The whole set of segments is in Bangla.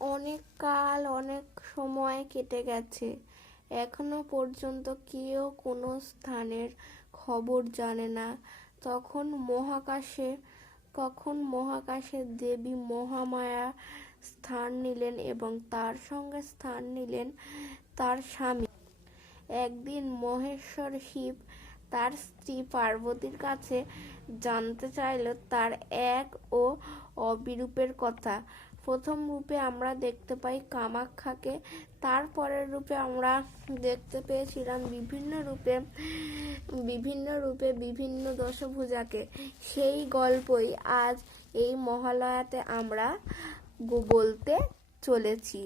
অনেক কাল, অনেক সময় কেটে গেছে, এখনো পর্যন্ত কেউ কোনো স্থানের খবর জানে না। কখন মহাকাশে দেবী মহামায়া স্থান নিলেন এবং তার সঙ্গে স্থান নিলেন তার স্বামী। একদিন মহেশ্বর শিব তার স্ত্রী পার্বতীর কাছে জানতে চাইল তার এক ও অবিরূপের কথা। প্রথম রূপে আমরা দেখতে পাই কামাখ্যাকে, তার পরের রূপে আমরা দেখতে পেয়েছিলাম বিভিন্ন রূপে বিভিন্ন দশভুজাকে। সেই গল্পই আজ এই মহালয়াতে আমরা বলতে চলেছি।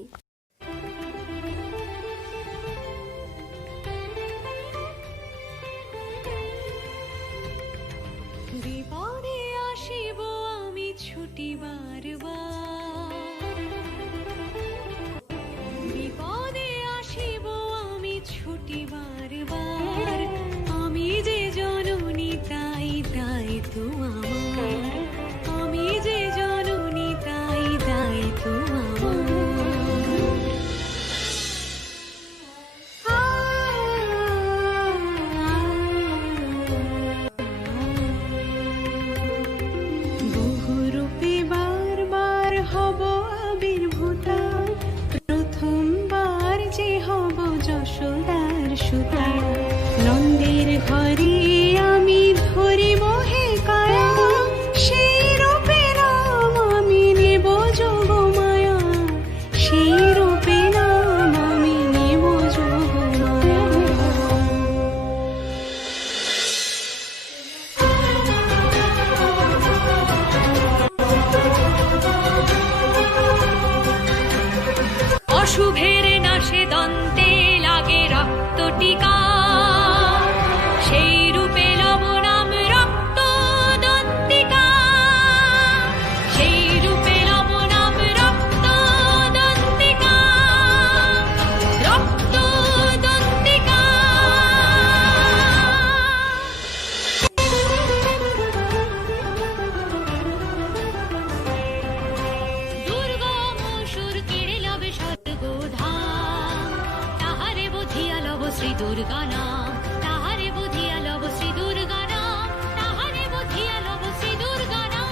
বিপদে আসিব আমি ছুটিবার বিপদে আসিব আমি ছুটিবার আমি যে জননী তাই দায়িত্ব আমার, আমি যে জননী তাই দায়িত্ব আমার। বহুরূপে বারবার হব আবির্ভূতা, প্রথমবার যে হব যশোদার সুতা। নন্দের ঘরে আমি ধরিব হে কায়া, সেই রূপে নাম আমি নেব যোগমায়া, সেই রূপে নাম আমি নেব যোগমায়া। অশুভের নাশে দন্তে লাগে রক্ত টিকা, সেই রূপে লব নাম রক্ত দন্তিকা, সেই রূপে লব নাম রক্ত দন্তিকা, রক্ত দন্তিকা। দুর্গম সুর কেড়ে লবে স্বর্গধাম, তাহারে বুঝিয়া লব শ্রী দুর্গা নাম, তাহারে বুঝিয়া লব শ্রী দুর্গা নাম, তাহারে বুঝিয়া লব শ্রী দুর্গা নাম।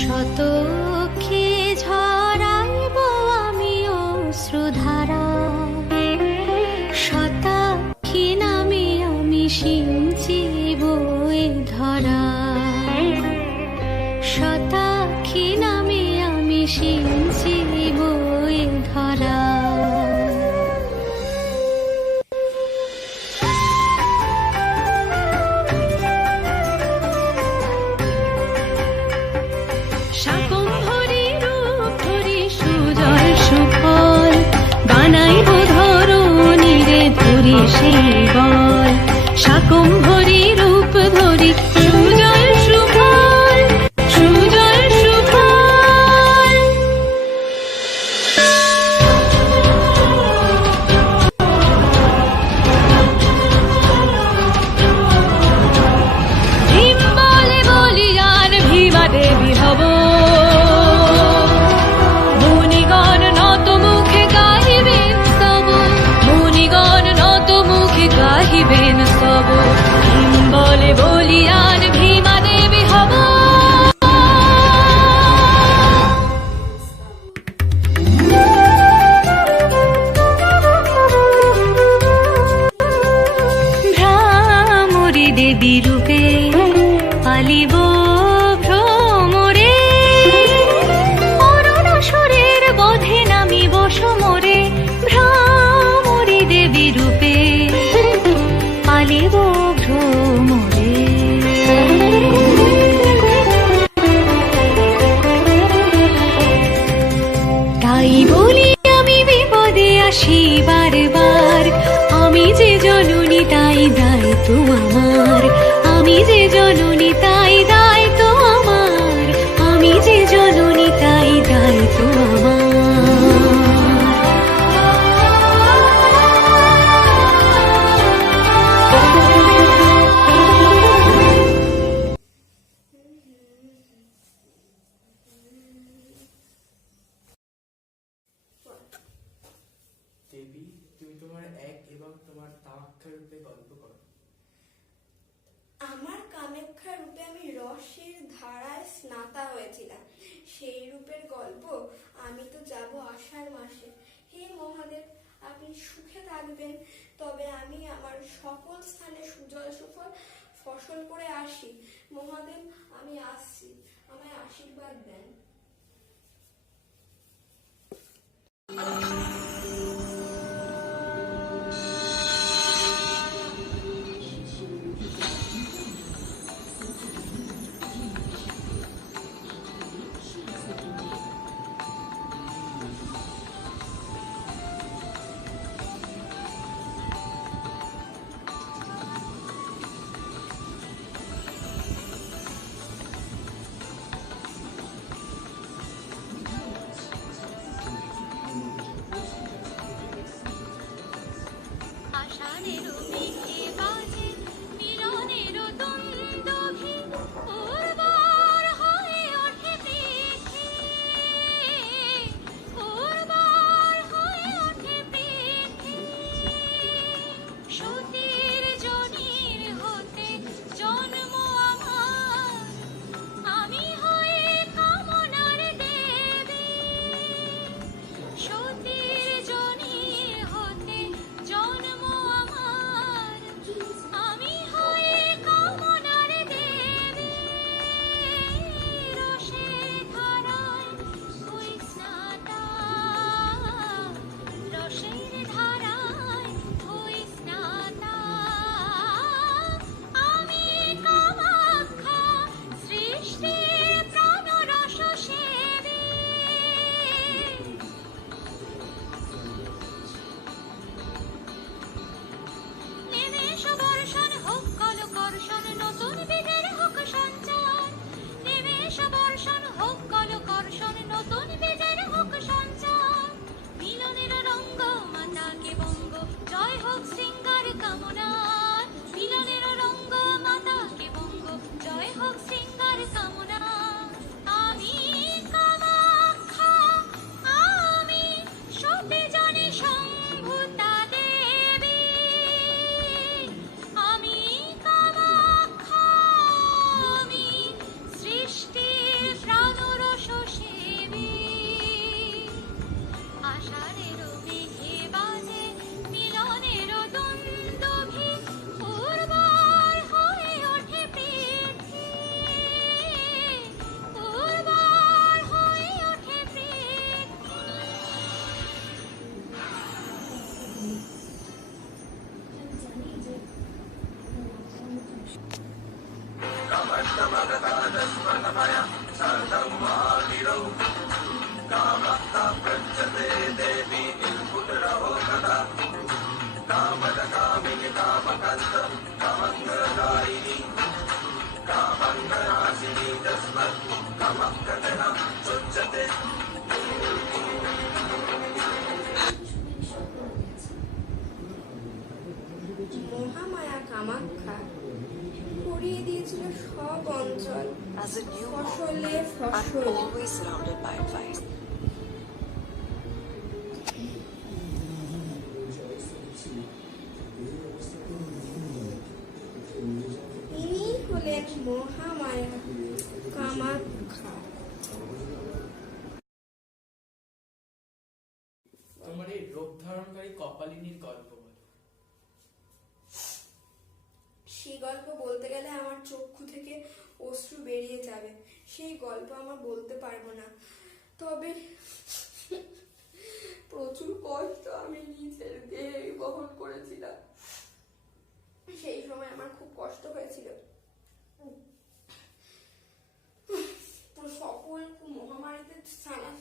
শতক্ষে ঝরাইব আমি অশ্রুধারা, শতাক্ষী নামে আমি সিঞ্চিব এ ধরা, শতাক্ষী নামে আমি সিঞ্চিব এ ধরা। শাকম্ভরী রূপ ধরি সুজল সুফল, বানাইব ধরণীরে ধরি সেই বল। শাকম্ভরী রূপ ধরি সুজল সুফল, সুজল সুফল। ভীম বলে বলিয়ান ভীমা দেবী হব, মুনিগণ নত মুখে গাহিবেন স্তব, মুনিগণ নত মুখে গাহিবেন স্তব। ভীম বলে বলিয়ান ভীমা দেবী হব। ভ্রামরী দেবী রূপে পালিব ভ্রমরে, অরুণাসুরের বধে নামিব সমরে। ভ্রামরী দেবী রূপে পালিব ভ্রমরে। তাই বলি আমি বিপদে আসি বারবার, আমি যে জননী তাই দায়িত্ব আমার, আমি যে জননী তাই দায়িত্ব আমার, আমি যে জননী তাই দায়িত্ব আমার। তোমার কামাখ্যা রূপে গল্প করো। আমার কামাখ্যা রূপে আমি রসের ধারায় স্নাতা হয়েছিলাম, সেই রূপের গল্প। আমি তো যাব আষাঢ় মাসে। হে মহাদেব, আপনি সুখে থাকবেন, তবে আমি আমার সকল স্থানে সুজল সুফল ফসল করে আসি। মহাদেব, আমি আসছি, আমায় আশীর্বাদ দেন। আষাঢ়ের মেঘে বাজে মিলনের দুন্দুভি, উর্বর হয়ে ওঠে পৃথ্বী, উর্বর হয়ে ওঠে পৃথ্বী। সতীর জনির হতে জন্ম আমার, আমি হই কামনার দেবী। সতীর জনির হতে জন্ম আমার, আমি হই কামনার দেবী। রসে ধারায় হই স্নাতা, রসের ধারায় হই স্নাতা। আমি কামাখ্যা সৃষ্টির প্রাণ রস সেবী। নিমেষ বর্ষণ হোক কলকর্ষণ, নতুন বীজের হোক সঞ্চার। নিমেষ বর্ষণ হোক কলকর্ষণ, নতুন বীজের হোক সঞ্চার। মিলনের রঙ্গ মাতাকে বঙ্গ, জয় হোক শৃঙ্গার কামনার। মিলনের রঙ্গ মাতাকে বঙ্গ, জয় হোক শৃঙ্গার কামনার। আমি কামাখ্যা, আমি সতী জনি সম্ভূতা দেবী। আমি কামাখ্যা, আমি সৃষ্টির প্রাণরস সেবী। আষাঢ়ের মেঘে বাজে মিলনের দুন্দুভি, উর্বর হয়ে ওঠে পৃথ্বী, উর্বর হয়ে ওঠে পৃথ্বী। মহামায়া কামাখ্যা ভরিয়ে দিয়েছিল সব অঞ্চল, As a new ফসলে I'm ফসল। always surrounded by advice. ইনি হলেন মহামায়া কামাখ্যা। তোমার এই রূপ ধারণকারী কপালিনীর গল্প বলো। সেই গল্প বলতে গেলে আমার চক্ষু থেকে অশ্রু বেরিয়ে যাবে। সেই গল্প আমার বলতে পারবো না, তবে প্রচুর কষ্ট আমি নিজের দেহে বহন করেছিলাম। সেই সময় আমার খুব কষ্ট হয়েছিল। সকল মহামারীতে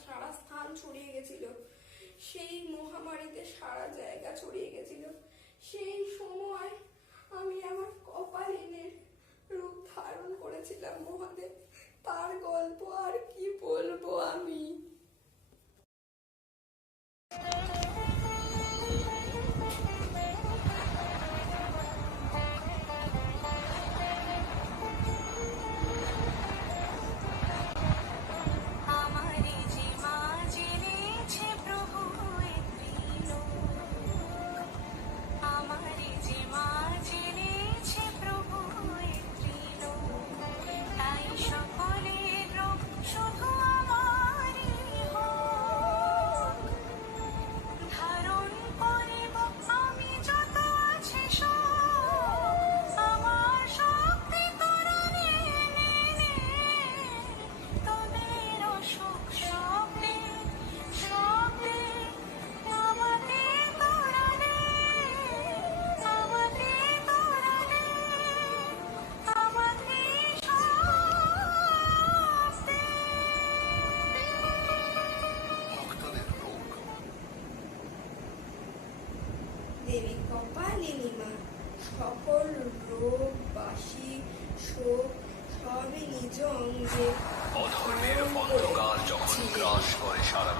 সারা স্থান ছড়িয়ে গেছিল, সেই মহামারীতে সারা জায়গা ছড়িয়ে গেছিল। সেই সময় আমি আমার কপালিনের রূপ ধারণ করেছিলাম মহাদেব। তার গল্প আর কি বলবো আমি। আমারি যে মা জেনেছে প্রভু এ ত্রিলোক, আমার দেবী কপালিনী মা সকল রোগ বাসি শোক সবই নিজ অঙ্গে অধর্মের অন্ধকার যখন গ্রাস করে সারা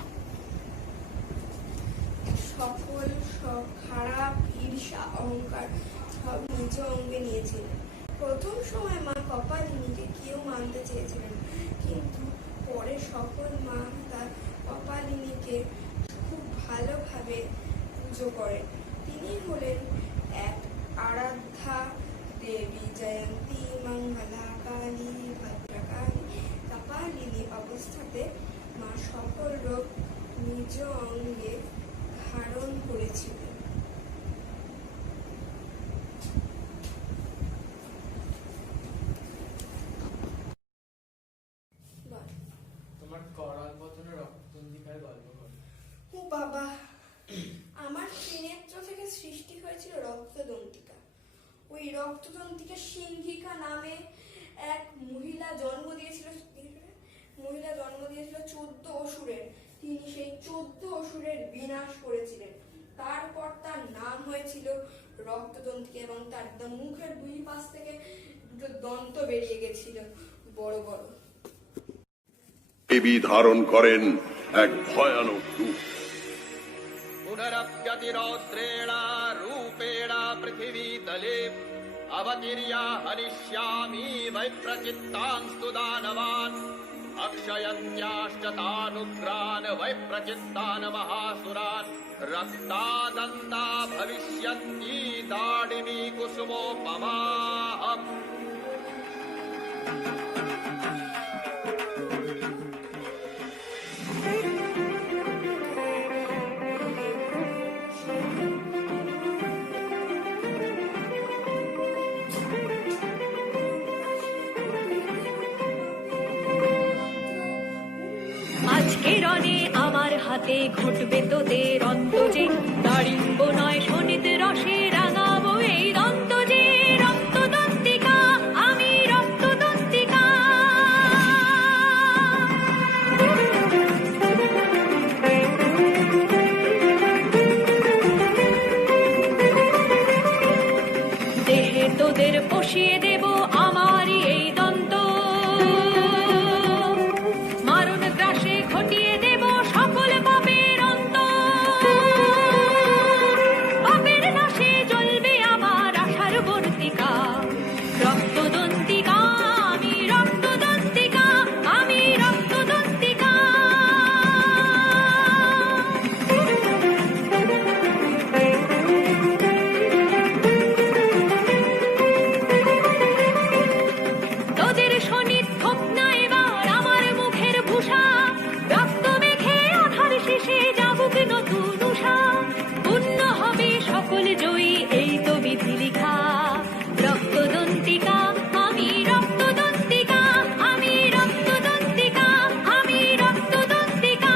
সকল সব খারাপ ঈর্ষা অহংকার সব নিজ অঙ্গে নিয়েছিলেন। প্রথম সময় মা কপালিনীকে কেউ মানতে চেয়েছিলেন, কিন্তু পরে সকল মা তার কপালিনীকে খুব ভালোভাবে পুজো করেন। তিনি হলেন এক আরাধ্যা দেবী জয়ন্তী মঙ্গলা কালী ভদ্রকালী কপালিনী অবস্থাতে মা সকল রোগ নিজ অঙ্গে ধারণ করেছিলেন। তোমার করাল পতন রক্তচন্দ্রিকার গল্প করো। ও বাবা, আমার ত্রিনেত্র থেকে সৃষ্টি হয়েছিল রক্তদন্তিকা। ওই রক্তদন্তিকা সিংহিকা নামে এক মহিলা জন্ম দিয়েছিল 14 অসুরের। তিনি সেই 14 অসুরের বিনাশ করেছিলেন। তারপর তার নাম হয়েছিল রক্তদন্তিকা এবং তার মুখের দুই পাশ থেকে দুটো দন্ত বেরিয়ে গেছিল বড় বড়। দেবী ধারণ করেন এক ভয়ানক রূপ। पुनरप्यतिरौद्रेण रूपेण पृथिवीतले अवतीर्या हनिष्यामि वैप्रचित्तांस्तु दानवान् अक्षयन्त्याश्च तानुग्रान् वैप्रचित्तान् महासुरान् रक्तादन्ता भविष्यन्ति दाडिमी कुसुमोपमाः। আজকে রনে আমার হাতে ঘটবে তোদের অন্ত যে, দাড়িম্ব নয় শোনিত রসে রাঙাবো এই দন্ত যে। রক্তদন্তিকা আমি রক্তদন্তিকা। দেহে তোদের পশিয়ে দেব আমারই এই দন্ত, মারণ গ্রাসে ঘটিয়ে দেব সকল পাপের অন্ত। পাপের নাশে জ্বলবে আমার আশার বর্তিকা। রক্তদন্তিকা আমি রক্তদন্তিকা, আমি রক্তদন্তিকা। তোদের শনিত হোক না এবার আমার মুখের ভূষা, রক্ত মেখে আধার শেষে যাবুক নতুন উষা। পূর্ণ হবে সকল জয়ী এই তো বিধি লিখা। রক্তদন্তিকা আমি রক্তদন্তিকা, আমি রক্তদন্তিকা, আমি রক্তদন্তিকা।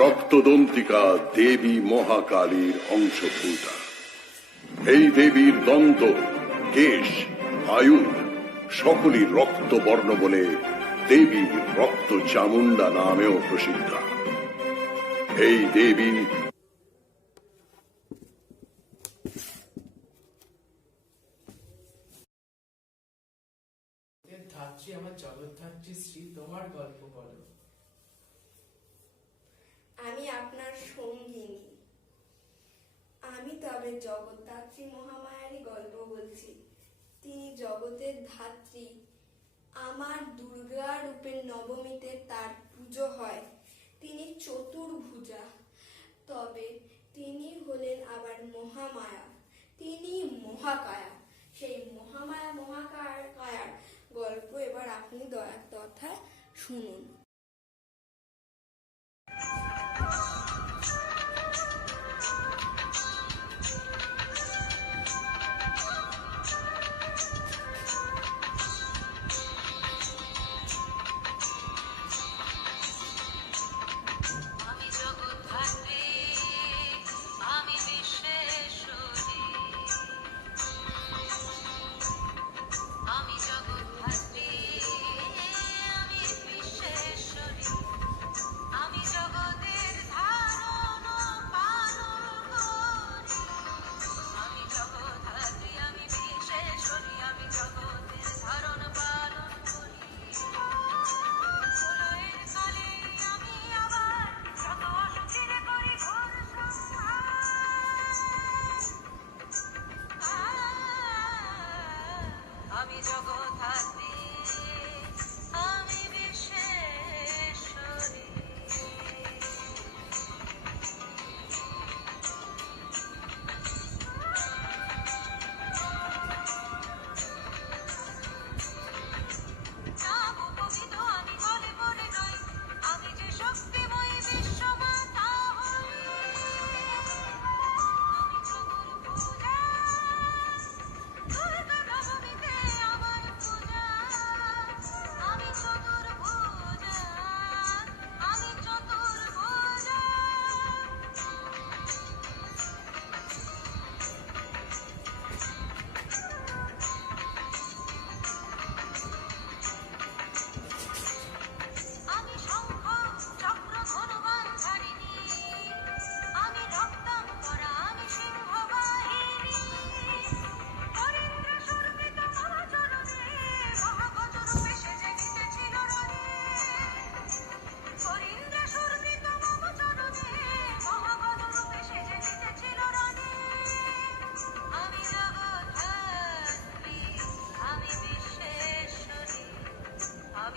রক্তদন্তিকা দেবী মহাকালীর অংশভূতা। এই দেবীর দন্ত, কেশ, আয়ুর সকলই রক্তবর্ণ বলে দেবী রক্ত চামুন্ডা নামেও প্রসিদ্ধা। এই দেবী ধাত্রী আমার জগদ্ধাত্রী শ্রী, তোমার গল্প বলো। আমি আপনার সঙ্গিনী। আমি তবে জগদ্ধাত্রী মহামায়ারই গল্প বলছি। তিনি জগতের ধাত্রী। আমার দুর্গা রূপের নবমীতে তার পুজো হয়। তিনি চতুর্ভুজা। তবে তিনি হলেন আবার মহামায়া। তিনি মহাকায়া। সেই মহামায়া মহাকায়ার গল্প এবার আপনি দয়া তথা শুনুন। আমি জগৎ ধাত্রী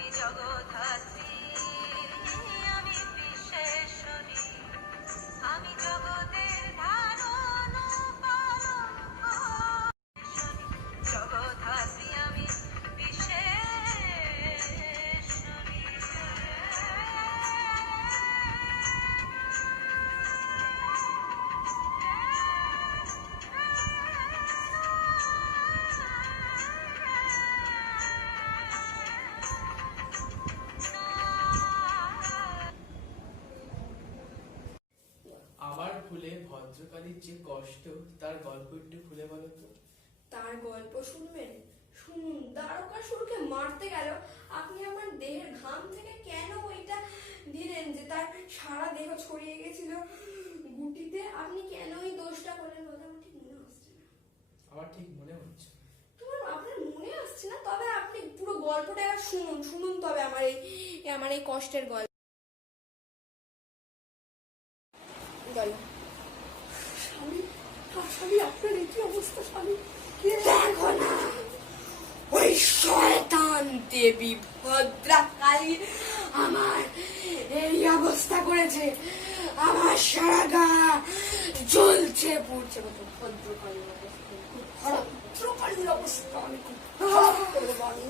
আমি জগধাত্রী, আমি বিশ্বেশ্বরী, আমি জগতের ধারণ পালন করি। জগধাত্রী আমি বিশ্বেশ্বরী। আমার ভুলে ভদ্রকালীর যে কষ্ট, তার গল্প একটু খুলে বলো তো। তার গল্প শুনবেন? শুনুন। দ্বারকাসুরকে মারতে গেল, আপনি আমার দেহের ঘাম থেকে কেন ওইটা দিলেন যে তার সারা দেহ ছড়িয়ে গেছিল গুটিতে? আপনি কেন ওই দোষটা করলেন বলে আমার ঠিক মনে আসছে না। আমার ঠিক মনে হচ্ছে। তোমার আপনার মনে আসছে না? তবে আপনি পুরো গল্পটা এবার শুনুন। শুনুন তবে আমার এই কষ্টের গল্প। স্বামী, স্বামী, আপনার এই কি অবস্থা স্বামী? দেখো না, ওই শয়তান দেবী ভদ্রকালী আমার এই অবস্থা করেছে। আমার সারা গা জ্বলছে পুড়ছে। ভদ্রকালীর অবস্থা খুব খারাপ। ভদ্রকালীর অবস্থা আমি খুব খারাপ করে বলি।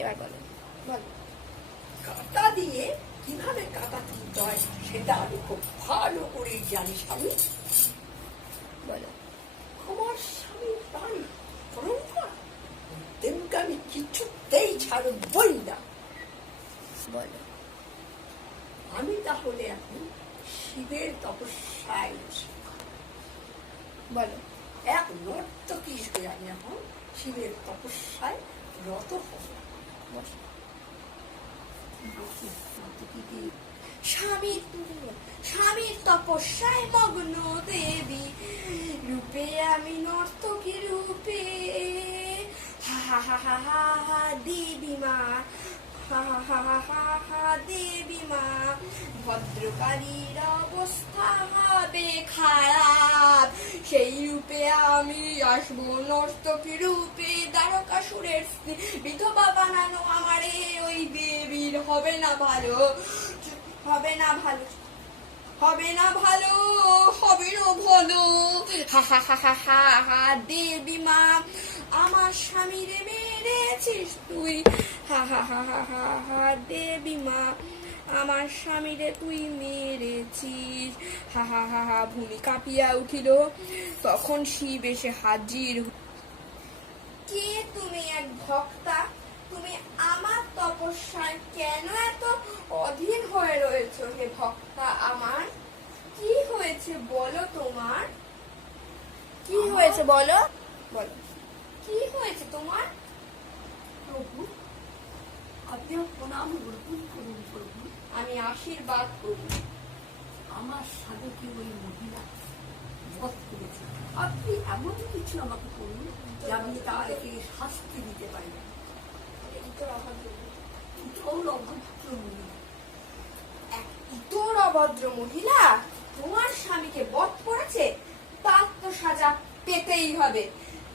এবার বলো, বলো। কাঁটা দিয়ে কিভাবে কাঁটা তুলতে হয় সেটা আমি খুব ভালো করেই জানি স্বামী। বলো। আমার স্বামী প্রাণ ভয়ঙ্কর, তেমকে আমি কিছুতেই ছাড়বই না। বলো। আমি তাহলে এখন শিবের তপস্যায় বসি। বলো। এক নর্তকী হিসেবে আমি এখন শিবের তপস্যায় রত হব। স্বামীর তপস্যায় মগ্ন দেবী রূপে, আমি নর্তকী রূপে। হা হা হা হা হা হা দেবী মা, হা হা হা হা হা হা দেবী মা। ভদ্রকালীর অবস্থা হবে খারাপ, সেই রূপে আমি আসবো নর্তকী রূপে। দ্বারকাসুরের বিধবা বানানো আমারে ওই দেবীর হবে না ভালো, হবে না ভালো, হবে না ভালো, হবে না ভালো। হা হা হা হা হা হা দেবী মা, আমার স্বামীরে মেরেছিস তুই। হা হা হা হা হা হা দেবী মা, আমার স্বামীরে তুই মেরেছিস। হা হা হা হা। ভূমি কাঁপিয়া উঠিল, তখন শিব এসে হাজির। কে তুমি? এক ভক্তা। তুমি আমার তপস্যায় কেন এত অধীর হয়ে রয়েছ হে ভক্তা আমার? কি হয়েছে বলো তোমার? কি হয়েছে বলো? বলো, কি হয়েছে তোমার? প্রভু, আপনি প্রণাম গ্রহণ করুন প্রভু। আমি আশীর্বাদ করি। আমার স্বামীকে ওই মহিলা বধ করেছে। আপনি এমন কিছু আমাকে করুন যে আমি তাকে শাস্তি দিতে পারি। ইতর অভদ্র মহিলা, এক ইতর অভদ্র মহিলা তোমার স্বামীকে বধ করেছে, তার তো সাজা পেতেই হবে।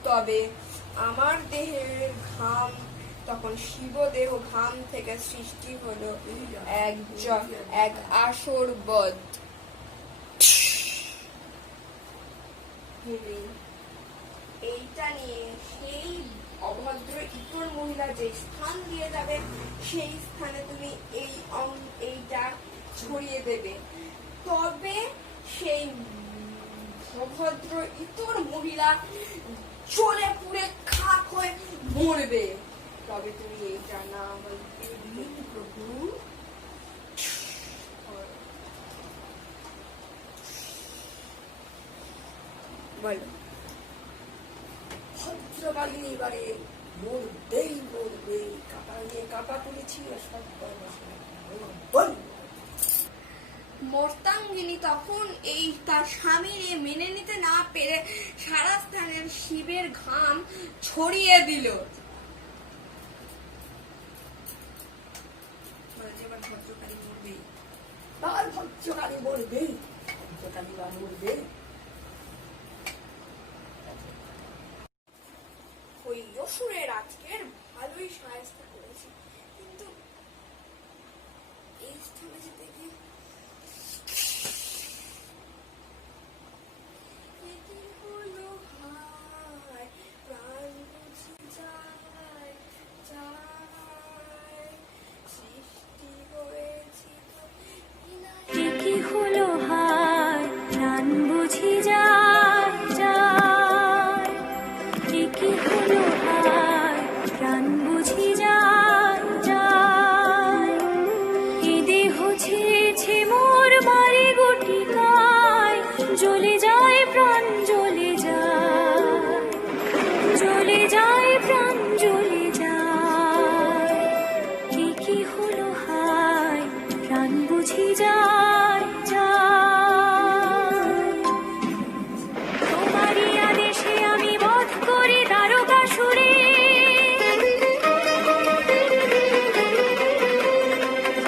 তবে আমার দেহের ঘাম, তখন শিবদেহ ঘাম থেকে সৃষ্টি হলো এক আসর বধ। এইটা নিয়ে সেই অভদ্র ইতর মহিলা যে স্থান দিয়ে যাবে, সেই স্থানে তুমি এইটা ছড়িয়ে দেবে। তবে সেই অভদ্র ইতর মহিলা চলে পুড়ে খাক হয়ে মরবে। তবে তুমি এইটা না বলতে দিন প্রভু। বলো। ভদ্রকালী এবারে মরবেই মরবে। কাটা নিয়ে কাটা তুলেছি, সব মর্তাঙ্গিনী তখন এই তার স্বামীর মেনে নিতে না পেরে সারা স্থানের শিবের ঘাম ছড়িয়ে দিল। ভদ্রকালী মরবে, তার ভদ্রকালী মরবে, ভদ্রকালী বা মরবে। অসুরের আজকের ভালোই সাহায্য করেছি, কিন্তু এই স্থানে যেতে গিয়ে হলো হায়, প্রাণ বুঝি যায় যায়, সৃষ্টি হয়েছি তো বিনা কি হলো হায়, প্রাণ বুঝি যায় যায়, কি হলো হায়, প্রাণ বুঝি যায় যায়, এ দেহ ছেড়েছে মোর বাড়ি গুটিকায়, জ্বলে যায় প্রাণ জ্বলে যায়, জ্বলে যায় প্রাণ জ্বলে যায়, কি হলো হায়, প্রাণ বুঝি যায় যায়, তোমারই আদেশে আমি বধ করি দারুকাসুরে,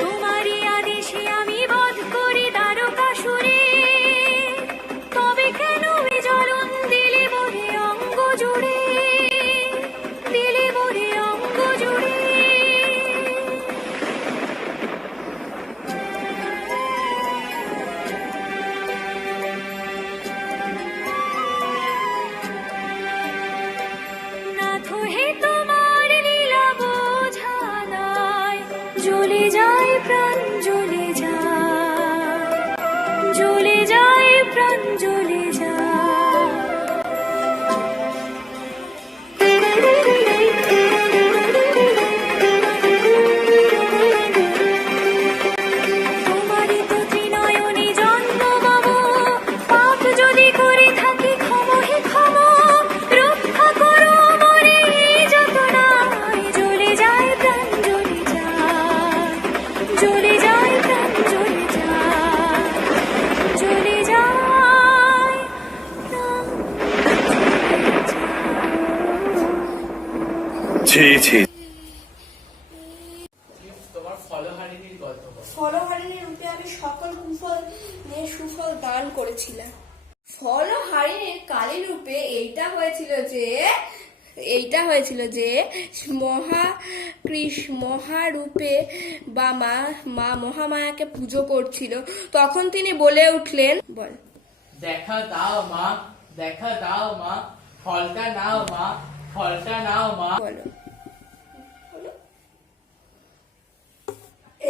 তোমারই আদেশে আমি বধ করি দারুকাসুরে, তবে কেন এ জ্বলন দিলে মোরে অঙ্গ জুড়ে, দিলে মোরে অঙ্গ জুড়ে। নাথ হে তোমার লীলা বোঝা দায়, জ্বলে যায় প্রাণ জ্বলে যায়, জ্বলে যায় প্রাণ জ্বলে তোমারই তো ত্রিনয়নে জন্ম মম, পাপ যদি করে থাকি ক্ষম হে ক্ষম, রক্ষা করো মোরে এই যাতনায়, জ্বলে যায় প্রাণ জ্বলে যায়, জ্বলে যায় প্রাণ জ্বলে যায়, জ্বলে যায় প্রাণ ছি ছি। তোমার ফলহারিণীর গল্প বলো। ফলহারিণী রূপে আমি সকল কুফল নিয়ে সুফল দান করেছিলাম। ফলহারিণীর কালী রূপে এইটা হয়েছিল যে মহারূপে বা মা মহামায়াকে পুজো করছিল। তখন তিনি বলে উঠলেন, বল দেখা দাও মা, দেখা দাও মা, ফলটা নাও মা, ফলটা নাও মা। বলো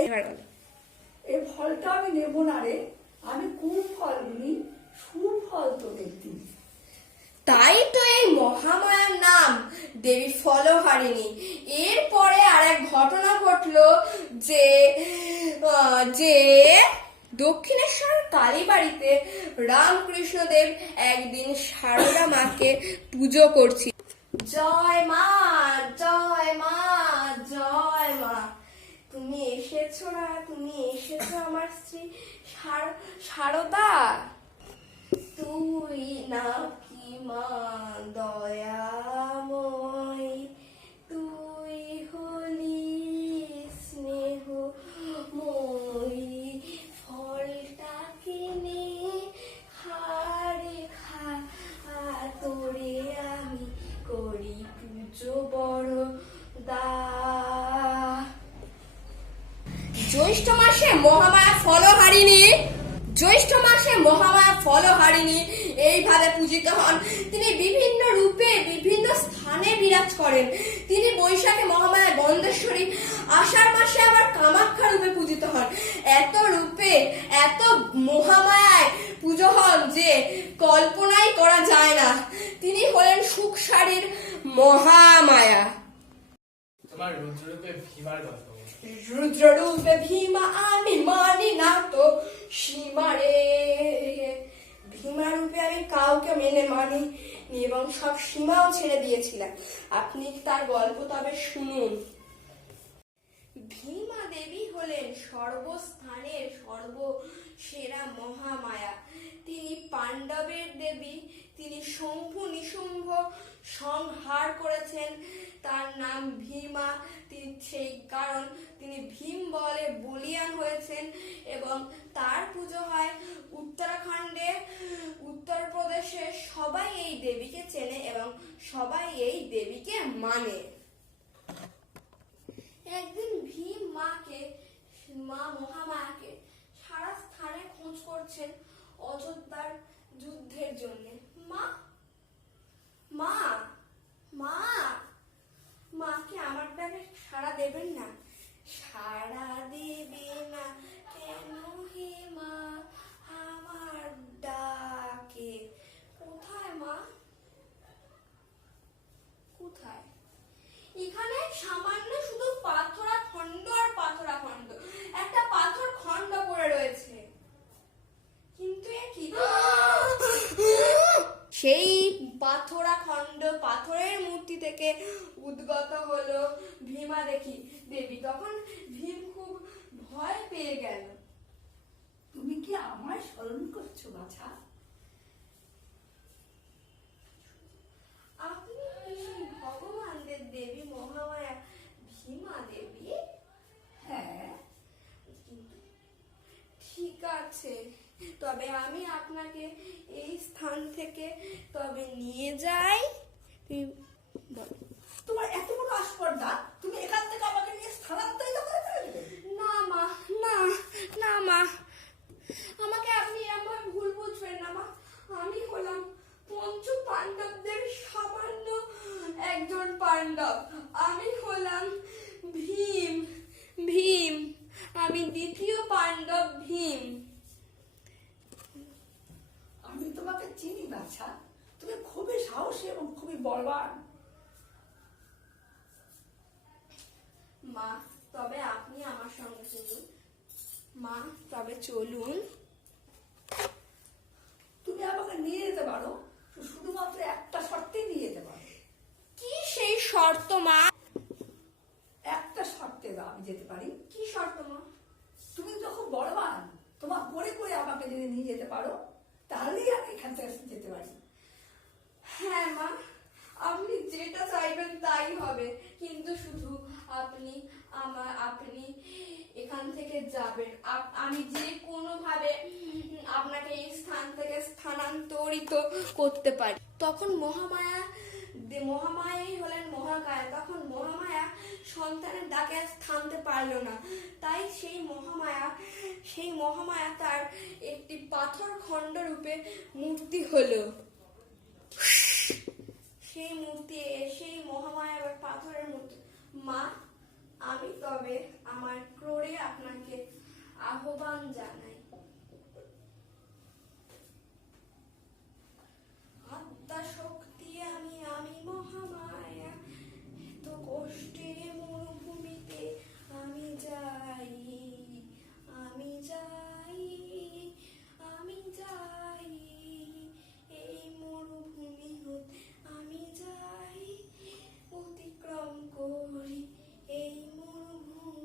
এবার বলো। এই ফলটা আমি নেবো না রে, আমি কোন ফল নিই, সুফল তো দেখতি। তাই তো এই মহামায়ার নাম দেবী ফলহারিণী। এরপরে আর এক ঘটনা ঘটলো যে দক্ষিণেশ্বর কালীবাড়িতে রামকৃষ্ণদেব একদিন সারদা মাকে পুজো করছি। জয় মা, জয় মা, জয় মা, তুমি এসেছো না, তুমি এসেছো আমার স্ত্রী সারদা। তুই নাকি মা দয়াময়, তুই হলি স্নেহময়ী, ফলটা কিনে খারে খা, তোরে আমি করি পুজো বড় দা। জ্যৈষ্ঠ মাসে মহামায়া ফলহারিণী এইভাবে পূজিত হন। তিনি বিভিন্ন রূপে বিভিন্ন স্থানে বিরাজ করেন। তিনি বৈশাখে মহামায়া গন্ধেশ্বরী, আষাঢ় মাসে আবার কামাখ্যা রূপে পূজিত হন। এত রূপে এত মহামায়ায় পুজো হন যে কল্পনাই করা যায় না। তিনি হলেন সুখসারীর মহামায়া। তোমার রুদ্ররূপে ভীমার গল্প বলো। রুদ্ররূপে ভীমা আমি মানি না তো সীমারে। ভীমা রূপে আমি কাউকে মেনে মানি এবং সব সীমাও ছেড়ে দিয়েছিলাম। আপনি তার গল্প তবে শুনুন। ভীমা দেবী হলেন সর্বস্থানের সর্বসেরা মহামায়া। তিনি পাণ্ডবের দেবী। তিনি শম্ভু নিশুম্ভ সংহার করেছেন। তার নাম ভীমা। তিনি সেই কারণ তিনি ভীম বলে বলিয়ান হয়েছেন এবং তার পুজো হয় উত্তরাখণ্ডে, উত্তরপ্রদেশে। সবাই এই দেবীকে চেনে এবং সবাই এই দেবীকে মানে। একদিন ভীম মা মহামায়াকে সারা স্থানে খোঁজ করছেন অযোধ্যার যুদ্ধের জন্য। মা মা মা মা কি আমার ডাকে সাড়া দেবেন না? সাড়া দেবে না কেন হে মা আমার ডাকে? কোথায় মা, কোথায়? এখানে সামান্য শুধু পাথরা খণ্ড আর পাথরা খণ্ড, একটা পাথর খণ্ড পড়ে রয়েছে। কিন্তু এ কি? সেই পাথরা খণ্ড, পাথরের মূর্তি থেকে উদ্গত হলো ভীমা দেবী। তখন ভীম খুব ভয় পেয়ে গেল। তুমি কি আমায় স্মরণ করছো বাছা? আপনি সেই ভগবানদের দেবী মহামায়া ভীমা দেবী? হ্যাঁ। ঠিক আছে, তবে আমি আপনাকে এই স্থান থেকে তবে নিয়ে যাই। তোমার এত বড় আস্পর্ধা, তুমি এখান থেকে আমাকে নিয়ে স্থানান্তরিত করে ফেলবে? না মা, না মা, আমাকে আপনি আমার ভুল বুঝবেন না মা। আমি হলাম পঞ্চ পাণ্ডবদের সামান্য একজন পাণ্ডব। আমি হলাম ভীম। আমি দ্বিতীয় পাণ্ডব ভীম। আমি তোমাকে চিনি বাছা, তুমি খুবই সাহসী এবং খুবই বলবান। মা তবে আপনি আমার সঙ্গে চলুন। মা তবে চলুন। তুমি আমাকে নিয়ে যেতে পারো, শুধুমাত্র একটা শর্তেই নিয়ে যেতে পারো। কি সেই শর্ত মা? একটা শর্তে দাও আমি যেতে পারি। কি শর্ত মা? তুমি যখন বলবান, তোমার করে করে আমাকে যদি নিয়ে যেতে পারো, তাহলেই আমি এখান থেকে যেতে পারি। হ্যাঁ মা, আপনি যেটা চাইবেন তাই হবে, কিন্তু শুধু আপনি এখান থেকে যাবেন। আমি যে কোনো ভাবে আপনাকে এই স্থান থেকে স্থানান্তরিত করতে পারি। তখন মহামায়াই হলেন মহাকায়া। তখন মহামায়া সন্তানের ডাকে থামতে পারলো না। তাই সেই মহামায়া তার একটি পাথর খণ্ড রূপে মূর্তি হলো। সেই মহামায়া আবার পাথরের মূর্তি। মা আমি তবে আমার ক্রোড়ে আপনাকে আহ্বান জানাই। আত্মা শক্তি আমি মহামায়া, এত কষ্টে মরুভূমিতে আমি যাই। এই মরুভূমি হতে আমি যাই, অতিক্রম করি এই মরুভূমি।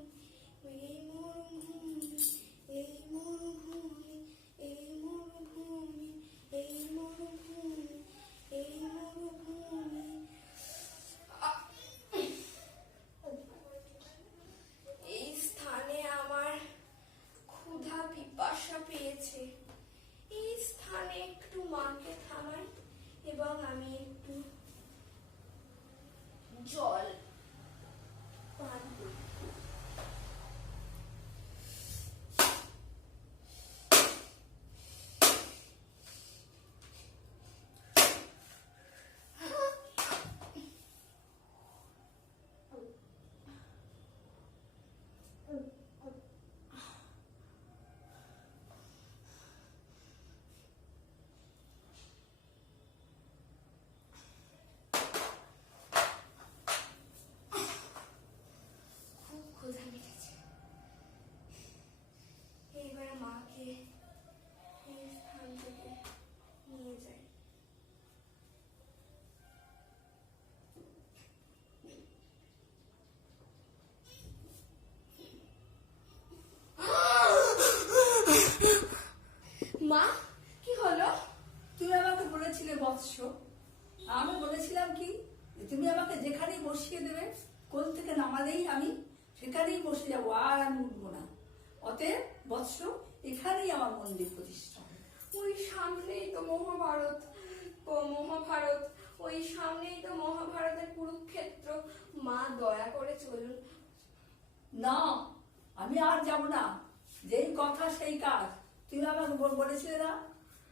এই স্থানে আমার ক্ষুধা পিপাসা পেয়েছে। এই স্থানে একটু মাকে থামাই এবং আমি একটু জল পান করি। বসিয়ে দেবে, কোল থেকে নামালেই আমি সেখানেই বসে যাবো, আর আমি উঠবো না। অতএব বৎস, এখানেই আমার মন্দির প্রতিষ্ঠা হবে। ওই সামনেই তো মহাভারত, ওই সামনেই তো মহাভারতের কুরুক্ষেত্র। মা দয়া করে চলুন। না, আমি আর যাব না। যেই কথা সেই কাজ। তুমি আমাকে বলেছিলে না?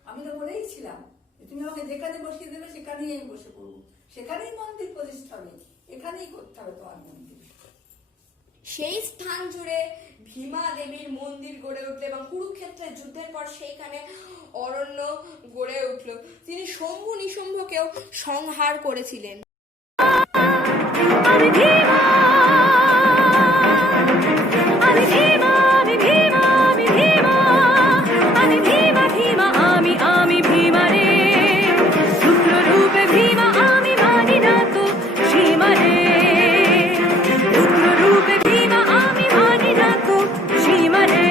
আমি তো বলেইছিলাম তুমি আমাকে যেখানে বসিয়ে দেবে সেখানেই আমি বসে পড়বো, সেখানেই মন্দির প্রতিষ্ঠা হবে, এখানেই করতে হবে তোমার মন্দির। সেই স্থান জুড়ে ভীমা দেবীর মন্দির গড়ে উঠল এবং কুরুক্ষেত্রের যুদ্ধের পর সেইখানে অরণ্য গড়ে উঠল। তিনি শম্ভু নিশম্ভকেও সংহার করেছিলেন। আমি ভীমা, আমি ভীমা, আমি ভীমা, আমি ভীমা, আমি ভীমা, ভীমা, আমি ভীমা রে। রুদ্র রূপে ভীমা, আমি মানি না তো সীমা রে। রুদ্র রূপে ভীমা, আমি মানি না তো সীমা রে।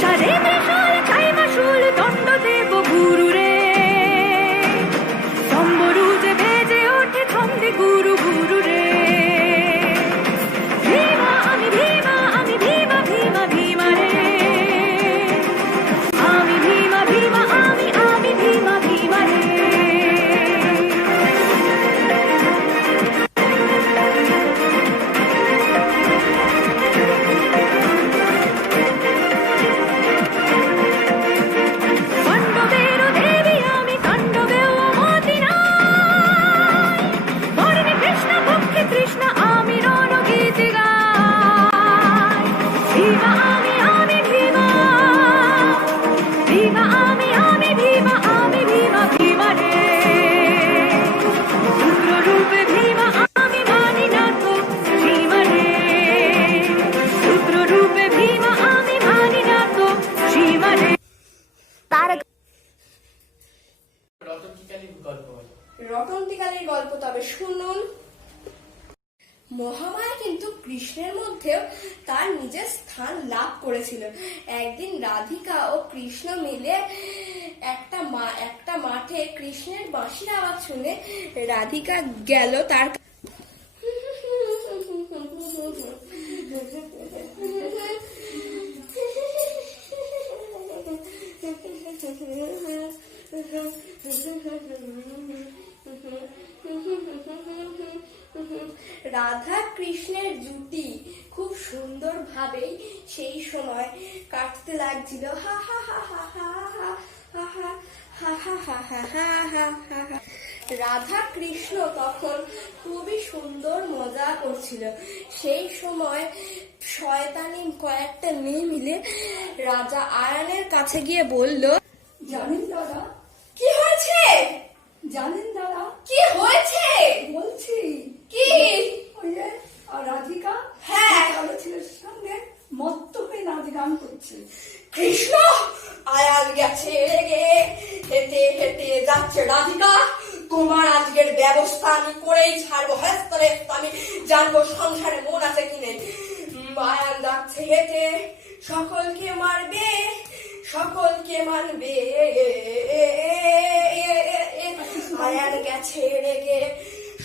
সারে ত্রিশূল চাই মাশুল দণ্ড দেব গুরু রে। সম্বরুজে বেজে ওঠে ছন্দে গুরু গুরু রে। ভীমা, আমি ভীমা, আমি ভীমা, ভীমা, ভীমা রে। আমি ভীমা, ভীমা, আমি ভীমা, ভীমা রে। পাণ্ডবেরও দেবী আমি, তাণ্ডবেও মতি নাই। বরণে কৃষ্ণ পক্ষে তৃষ্ণ, আমি রণগীত গাই। ভীমা, আমি ভীমা, ভীমা, আমি ভীমা, ভীমা, ভীমা রে। রুদ্র রূপে ভীমা, আমি মানি না তো সীমা রে। রুদ্র রূপে ভীমা, আমি মানি না তো সীমা রে। রতনটিকালীর গল্প বলো। রটন্তিকালীর গল্প তবে শুনুন। মহামায়া কিন্তু কৃষ্ণের মধ্যেও তার নিজের স্থান লাভ করেছিল। একদিন রাধিকা ও কৃষ্ণ মিলে একটা মাঠে কৃষ্ণের বাঁশির আওয়াজ শুনে রাধিকা গেল তার রাধা কৃষ্ণের জুটি খুব সুন্দর ভাবেই সেই সময় কাটতে লাগছিল। হা হা হা হা হা হা হা হা হা হা হা হা হা হা হা। রাধা কৃষ্ণ তখন খুবই সুন্দর মজা করছিল। সেই সময় শয়তানি কয়েকটা মেয়ে মিলে রাজা আয়নের কাছে গিয়ে বলল, জানেন দাদা? কি হয়েছে? জানেন দাদা? কি হয়েছে? বলছি কি? ওই যে রাধিকা, হ্যাঁ, কালো ছেলের সঙ্গে মত্ত হয়ে নাচ গান করছে। কৃষ্ণ আয়াল গেছে রেগে, হেঁটে হেঁটে যাচ্ছে রাধিকা। তোমার আজকের ব্যবস্থা আমি করেই ছাড়বো। হস্তরে আমি জানবো সংসারে মন আছে কি নেই। আয়াল যাচ্ছে হেঁটে, সকলকে মারবে, সকলকে মানবে। আয়াল গেছে রেগে,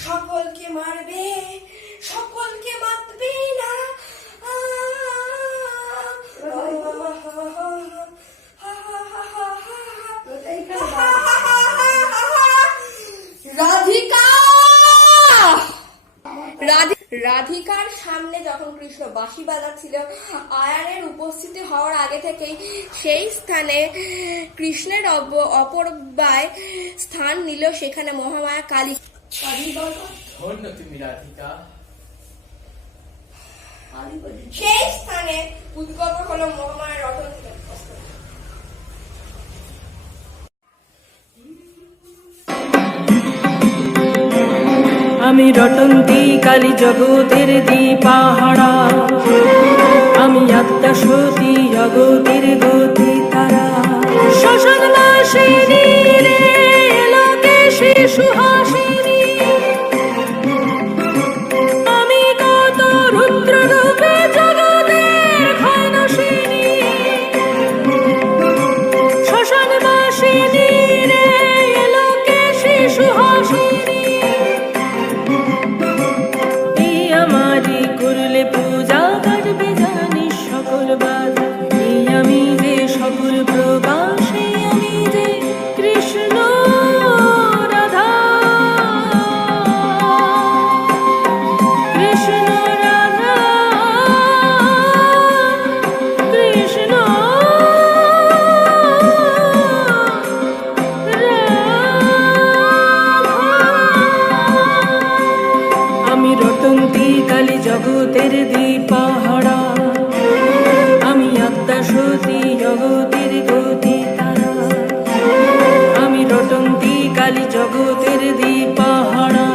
সকলকে মারবে, সকলকে মারবে না। রাধিকার সামনে যখন কৃষ্ণ বাঁশি বাজাচ্ছিল, আয়ানের উপস্থিতি হওয়ার আগে থেকেই সেই স্থানে কৃষ্ণের অপরবায় স্থান নিল সেখানে মহামায়া কালী। ধন্য তুমি রাধিকা। সেই স্থানে উদ্গত হলো মহামায়া রটন্তিকা। আমি রটন্তি কালী জগতের দীপাহারা, আমি আত্মা সতী জগতের গতি তারা। শ্মশান বাসিনী রে লোকে শিশু হাসিনী, জগতের দীপাহারা আমি আত্মা সতী জগতের গতি তারা আমি রটন্তি কালী জগতের দীপাহারা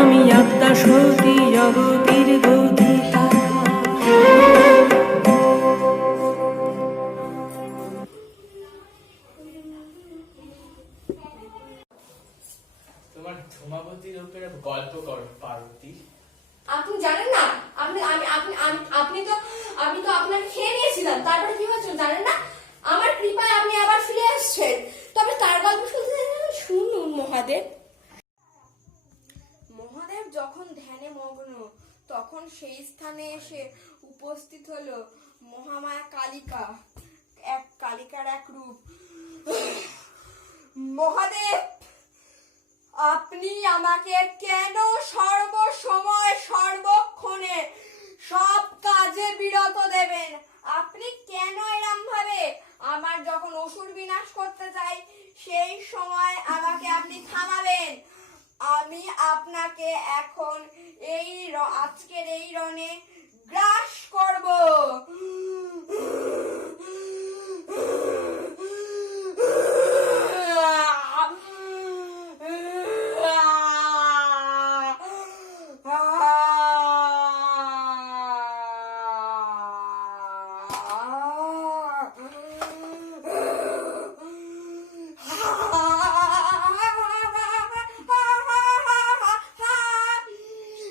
আমি আত্মা সতী জগতের গতি তারা তোমার ধূমাবতী রূপের গল্প করো পার্বতী। আপনি জানেন না, আপনি আমি আপনি আপনি তো আমি তো আপনাকে খেয়ে নিয়েছিলাম, তারপরে কি হয়েছিল জানেন না? আমার কৃপায় আপনি আবার ফিরে আসছেন। তবে তার গল্প শুনতে শুনুন মহাদেব। মহাদেব যখন ধ্যানে মগ্ন, তখন সেই স্থানে এসে উপস্থিত হলো মহামায়া কালিকা, এক কালিকার এক রূপ। মহাদেব, আপনি আমাকে কেন সর্বসময় সর্বক্ষণে সব কাজে বিরত দেবেন? আপনি কেন এরম ভাবে আমার যখন অসুর বিনাশ করতে চাই সেই সময় আমাকে আপনি থামাবেন? আমি আপনাকে এখন আজকের এই রণে গ্রাস করব।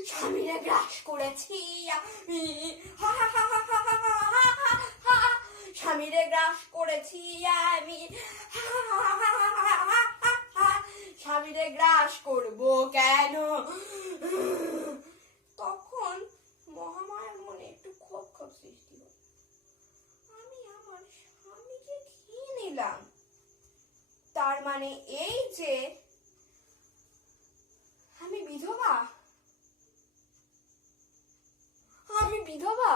স্বামীরে গ্রাস করেছি আমি, স্বামীরে গ্রাস করেছি আমি, স্বামীরে গ্রাস করব কেন? তখন মহামায়ার মনে একটু ক্ষোভ সৃষ্টি হল। আমি আমার স্বামীকে খেয়ে নিলাম, তার মানে এই যে আমি বিধবা, আমি বিধবা,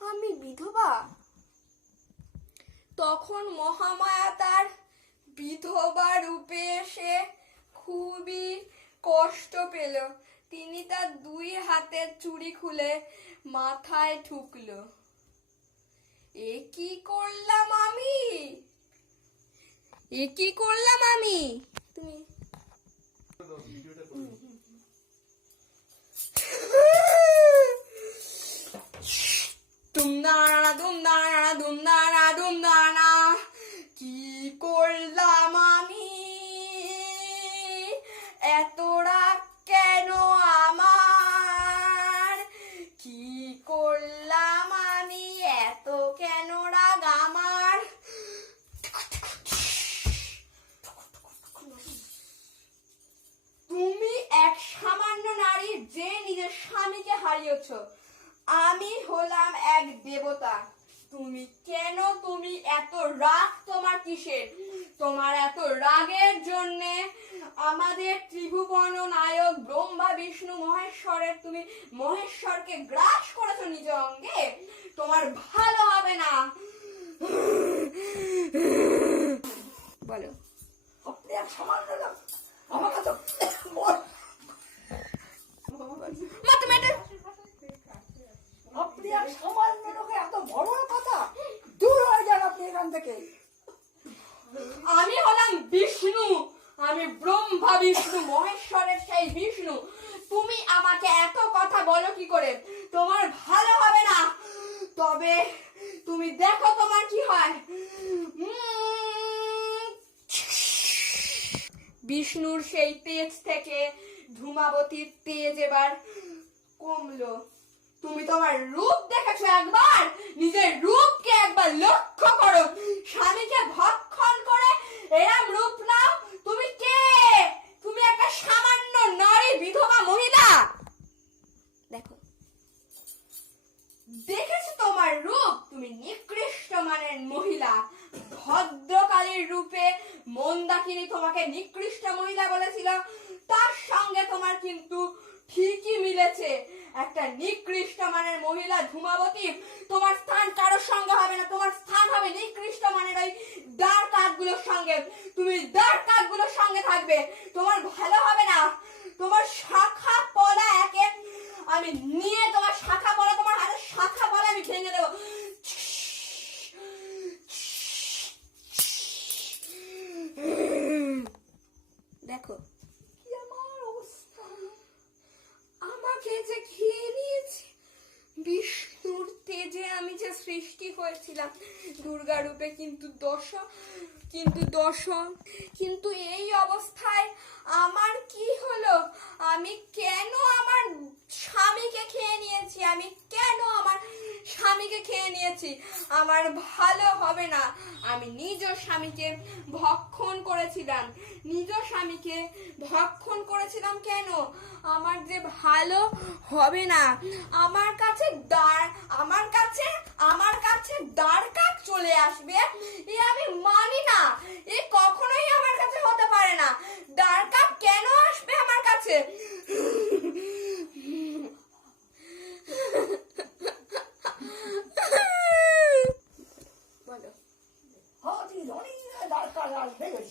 আমি বিধবা। তখন মহামায়া তার বিধবা রূপে এসে খুবই কষ্ট পেল। তিনি তার দুই হাতের চুড়ি খুলে মাথায় ঠুকলো। এ কি করলাম আমি, এ কি করলাম আমি? তুমি কি করলাম আমি? এত রাগ কেন আমার? কি করলাম আমি? এত কেন রাগ আমার? তুমি এক সামান্য নারী যে নিজের স্বামীকে হারিয়েছ। আমি হলাম এক দেবতা। তুমি কেন, তুমি এত রাগ তোমার কিসের? তোমার এত রাগের জন্যে আমাদের ত্রিভুবন নায়ক ব্রহ্মা বিষ্ণু মহেশ্বরের, তুমি মহেশ্বরকে গ্রাস করেছো নিজ অঙ্গে। তোমার ভালো হবে না। বলো। আপনি এক সামান্য লোক, আমাকে তো আপনি এক সামান্য লোকে এত বড় কথা, দূর হয়ে যান আপনি এখান থেকে। আমি হলাম বিষ্ণু, আমি ব্রহ্মা বিষ্ণু মহেশ্বরের সেই বিষ্ণু। তুমি আমাকে এত কথা বলো কি করে? তোমার ভালো হবে না। তবে তুমি দেখো তোমার কি হয়। বিষ্ণুর সেই তেজ থেকে ধূমাবতীর তেজ এবার কমলো। তুমি তোমার রূপ দেখেছো একবার? নিজের রূপকে একবার লক্ষ্য করো। স্বামীকে ভক্ষণ করে এরম রূপ নাও। তুমি কে? তুমি একটা সামান্য নারী, বিধবা মহিলা। দেখো, দেখেছো তোমার রূপ? তুমি নিকৃষ্ট মানের মহিলা। ভদ্রকালীর রূপে মন্দাকিনী তোমাকে নিকৃষ্ট মহিলা বলেছিল, তার সঙ্গে তোমার কিন্তু ঠিকই মিলেছে। একটা নিকৃষ্ট মানের মহিলা ধূমাবতী, তোমার স্থান কারোর সঙ্গে হবে না। তোমার স্থান হবে নিকৃষ্ট মানের ওই দাঁড় কাকগুলোর সঙ্গে। তুমি দাঁড় কাকগুলোর সঙ্গে থাকবে, তোমার ভালো হবে না। তোমার শাখা পলা একে সৃষ্টি হয়েছিলাম দুর্গা রূপে, কিন্তু এই অবস্থায় আমার কি হলো? আমি কেন আমার স্বামীকে খেয়ে নিয়েছি? আমার ভালো হবে না। আমি নিজ স্বামীকে ভক্ষণ করেছিলাম কেন? আমার যে ভালো হবে না। আমার কাছে দ্বারকাক চলে আসবে, এ আমি মানি না। এ কখনোই আমার কাছে হতে পারে না। দ্বারকাক কেন আসবে আমার কাছে? বলো।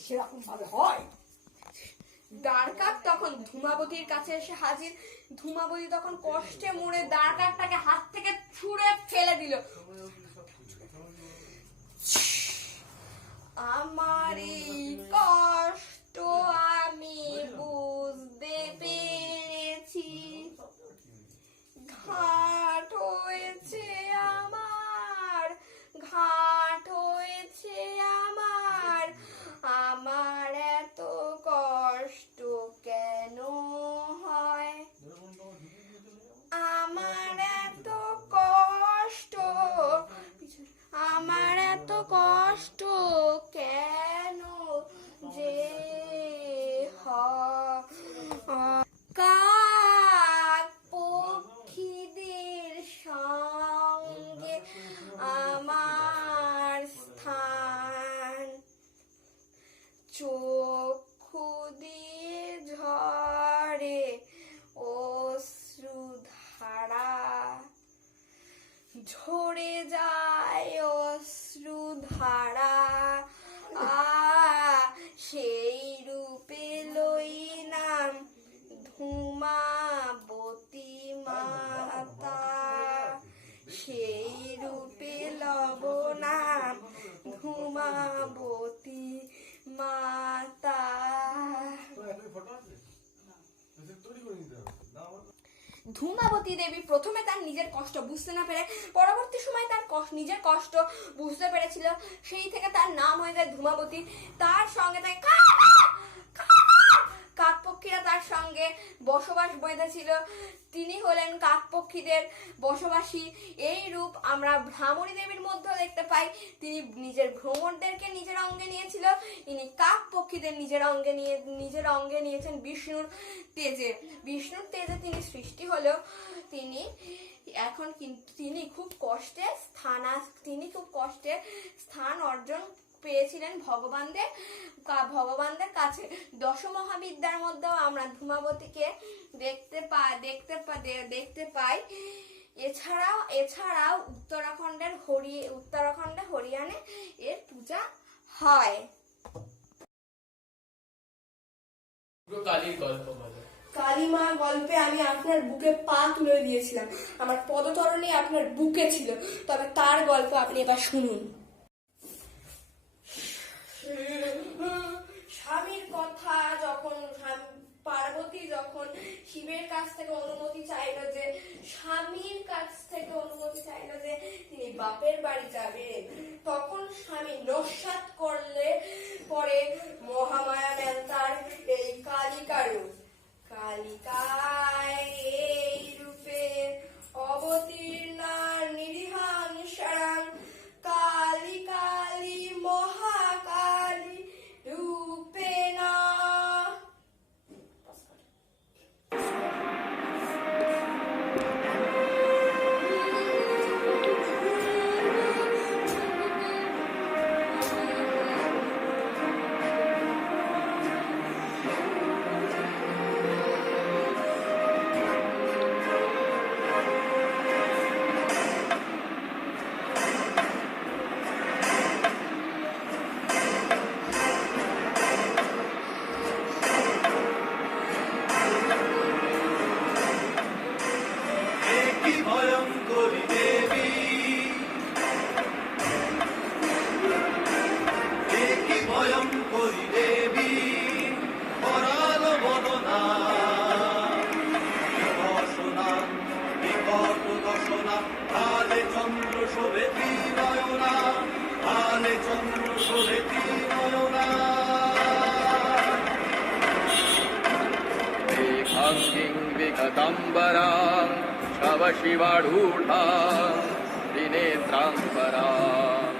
সেরকম ভাবে হয়। দ্বারকাক তখন ধূমাবতীর কাছে এসে হাজির। ধূমাবতী তখন কষ্টে মরে দ্বারকাকটাকে হাত থেকে ছুঁড়ে ফেলে দিল। আমার এই কষ্ট আমি বুঝতে পেরেছি। ঘাট হয়েছে আমার, আমার এত কষ্ট কেন হয়? আমার এত কষ্ট কেন যে হয়? কাক পক্ষীদের সঙ্গে আমার স্থান, চক্ষু দিয়ে ঝরে অশ্রুধারা, ঝরে যায় অশ্রুধারা। সেই রূপে লই নাম ধূমাবতী মাতা, সেই রূপে লব নাম ধূমাবতী মাতা। ধূমাবতী দেবী প্রথমে তার নিজের কষ্ট বুঝতে না পেরে পরবর্তী সময় তার নিজের কষ্ট বুঝতে পেরেছিল। সেই থেকে তার নাম হয়ে যায় ধূমাবতী। তার সঙ্গে তাই কাকপক্ষীরা তার সঙ্গে বসবাস বেঁধেছিল। তিনি হলেন কাকপক্ষীদের বসবাসী। এই রূপ আমরা ভ্রামরী দেবীর মধ্যেও দেখতে পাই। তিনি নিজের ভ্রমরদেরকে নিজের অঙ্গে নিয়েছিল। ইনি কাকপক্ষীদের নিজের অঙ্গে নিয়েছেন বিষ্ণুর তেজে। তিনি সৃষ্টি হলেও তিনি খুব কষ্টে স্থান অর্জন পেয়েছিলেন ভগবানদের কাছে। দশমহাবিদ্যার মধ্যেও আমরা ধূমাবতীকে দেখতে পাই। এছাড়াও উত্তরাখণ্ডে হরিয়ানে এর পূজা হয়। কালীর গল্প বলো। কালীমা গল্পে আমি আপনার বুকে পা তুলে দিয়েছিলাম, আমার পদতরণী আপনার বুকে ছিল। তবে তার গল্প আপনি এবার শুনুন। স্বামীর কথা যখন পার্বতী যখন শিবের কাছ থেকে অনুমতি চাইলো যে তিনি বাপের বাড়ি যাবে, তখন স্বামী নস্যাৎ করলে পরে মহামায়া নেন তার এই কালিকা রূপ। কালিকায় এই রূপে অবতীর্ণা নিরীহাং শরং কালী কালী মহাকালী রূপেণা। मेघाङ्गिं विगतम्बरां शवशिवारूढा त्रिनेत्राम्बराम्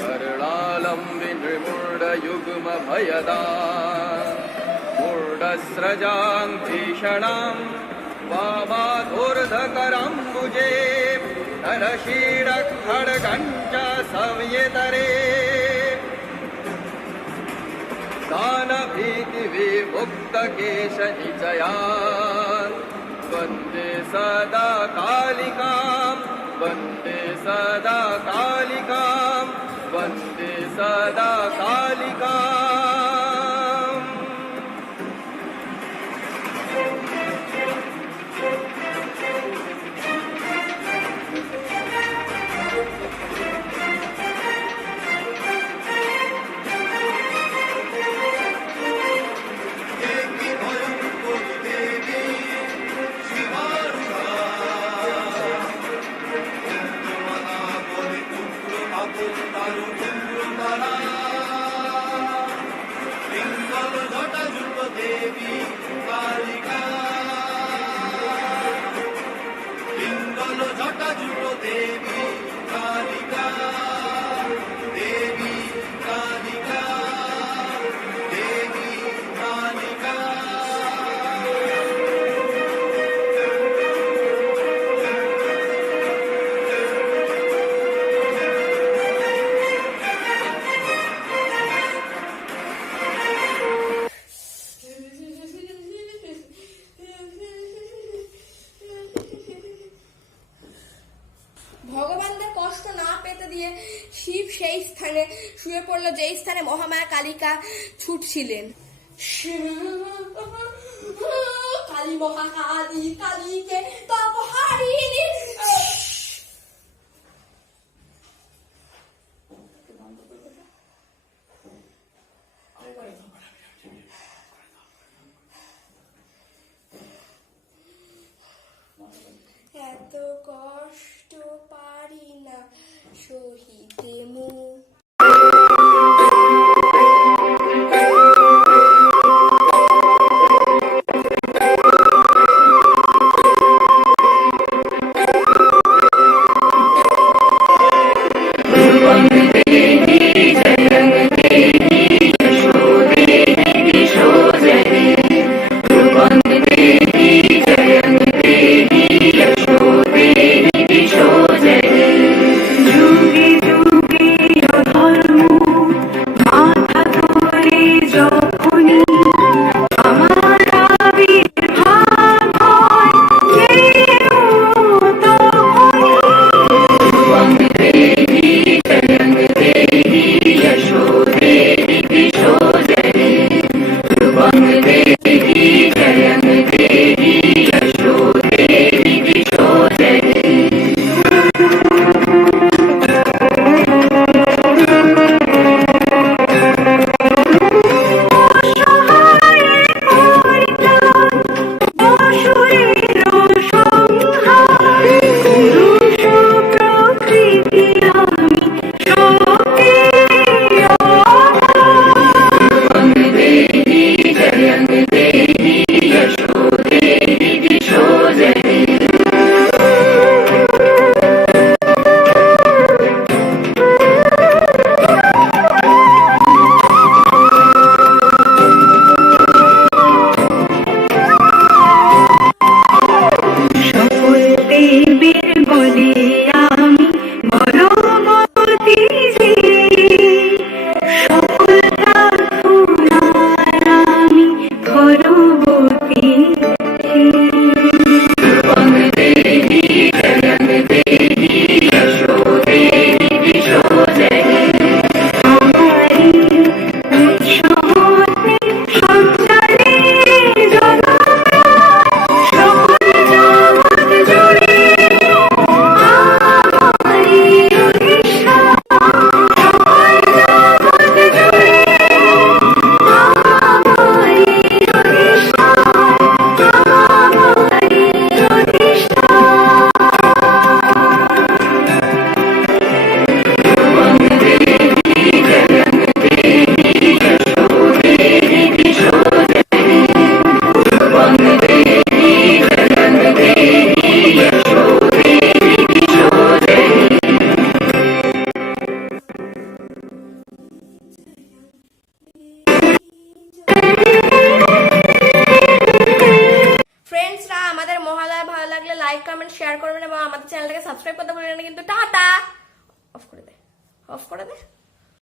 कर्णालं विनृमूढयुग्मभयदा मूढस्रजां भीषणां वामाधूर्धकराम्बुजे नरशीडखड्गञ्च संयतरे दानभीतिविमुक्तकेशनिचयान् वन्दे सदा कालिकां वन्दे सदा कालिकां वन्दे सदा कालिकाम् ভগবানদের কষ্ট না পেতে দিয়ে শিব সেই স্থানে শুয়ে পড়ল যেই স্থানে মহামায়া কালিকা ছুটছিলেন। কালী মহাকালী কালীকে তব হারিনি। এত কষ্ট পারি না সহিতে মু। Jayang কমেন্ট শেয়ার করবেন এবং আমাদের চ্যানেলটাকে সাবস্ক্রাইব করতে ভুলবেন না কিন্তু। টাটা। অফ করে দে, অফ করে দে।